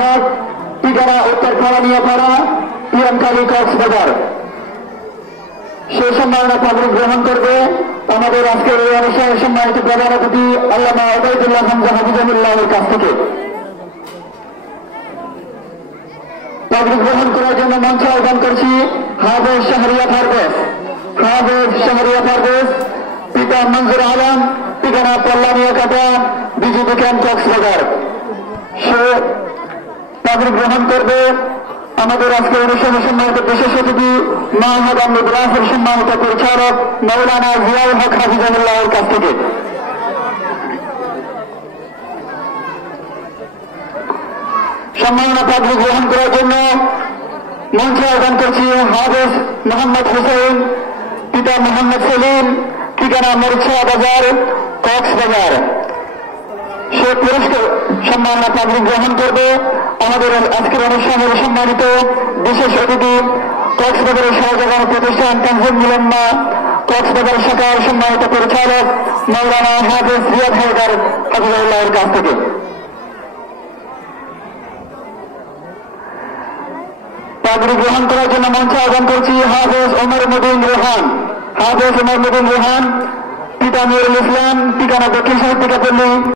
হক, ঠিকানা উত্তর কলোনিয়াপাড়া, পিএমকালী, কক্সবাজার। সেই সম্মাননা পাবলিক গ্রহণ করবে আমাদের আজকের এই অনুষ্ঠানের সম্মানিত প্রধান অতিথি আল্লামা ওবায়দুল্লাহ হামজা হাফিজাহুল্লাহর কাছ থেকে। পাবলিক গ্রহণ করার জন্য মঞ্চ আহ্বান করছি হাফেজ শাহরিয়া পারভেজ। হাফেজ শাহরিয়া পারভেজ, পিতা মঞ্জুর আলম, ঠিকানা পল্লামিয়া কাটা, বিজিবি ক্যাম্প, কক্সবাজার। সে পাবলিক গ্রহণ করবে আমাদের আজকের অনুষ্ঠানের সম্মানিত বিশেষ অতিথি মাহমুদ আহমেদ রাফের সম্মানিত পরিচালক মৌলানা জিয়াউল হক হাফিজাহুল্লাহর কাছ থেকে। সম্মাননা পাবলিক গ্রহণ করার জন্য মঞ্চে আহ্বান করছি হাফেজ মোহাম্মদ হুসেন, পিতা মোহাম্মদ সেলিম, ঠিকানা মরিচা বাজার, কক্সবাজার। সে পুরস্কার সম্মাননা পাবলিক গ্রহণ করবে আমাদের আজকের অনুষ্ঠানের সম্মানিত বিশেষ অতিথি কক্সবাজারের সহযোগী প্রতিষ্ঠান তানজিম উলামা কক্সবাজার শাখার সম্মানিত পরিচালক মৌলানা হাফেজ রিয়াদ হায়দার হাফিজাহুল্লাহর কাছ থেকে। পাবলিক গ্রহণ করার জন্য মঞ্চে আহ্বান করছি হাফেজ ওমর মুবিন রোহান। হাফেজ ওমর মুবিন রোহান, পিতা নুরুল ইসলাম, ঠিকানা দক্ষিণ সাহিত্যিকাপল্লী।